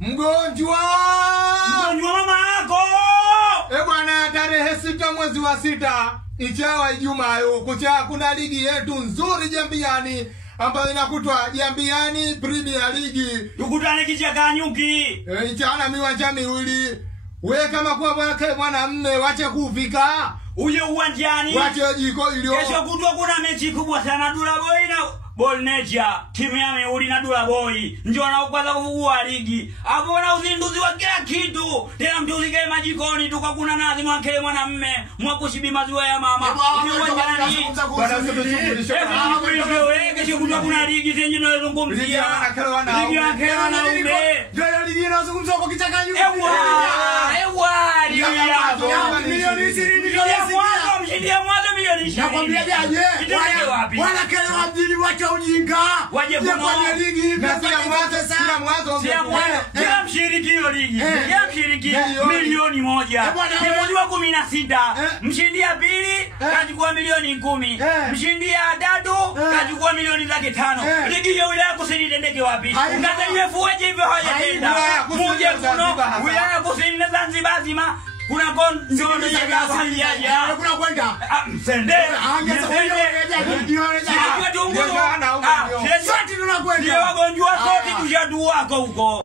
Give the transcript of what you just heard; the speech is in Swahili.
Mgonjwa mama yako. Bwana, tarehe 6 mwezi wa 6 ichawa Ijumaa kucha kuna ligi yetu nzuri Jambiani ambayo inakutwa Jambiani Premier League. Tukutane Kichakanyuki. Ichana miwanja miwili. We kama kwa mwanamume wache kufika. Uje uwanjani. Wache jiko ilio. Kesho kutwa kuna mechi kubwa sana Dula Boy na Ball Nature. Timu ya Meuli na Dula Boy. Njoo na kwanza kufungua ligi. Hapo na uzinduzi wa kila kitu. Tena mtuzike majikoni tukakuna nazi mwake mwanamume. Mwakushibi maziwa ya mama. Uwanjani. Kesho kutwa kuna ligi zenye nazungumzia. Ligi ya kero na ume. Ndio ligi inazungumzwa kwa Kichakanyuki. Milioni 20 mshindia mwanzo milioni 20. Nakwambia aje? Wala kale wabdili wacha ujinga. Waje kwenye ligi kila mwanzo. Kila mshiriki hiyo ligi. Kila mshiriki milioni 1. Milioni 16. Mshindia pili kachukua milioni 10. Mshindia tatu kachukua milioni 500. Ligi hiyo wilaya kusini tendeke wapi? Ngaza imefuaje hivyo hajatenda. Muje kuno wilaya kusini na Zanzibar zima. Kuna ndio ya asili yaje. Kuna kwenda. Msende. Sote tunakwenda. Ndio wagonjwa sote tushadua huko.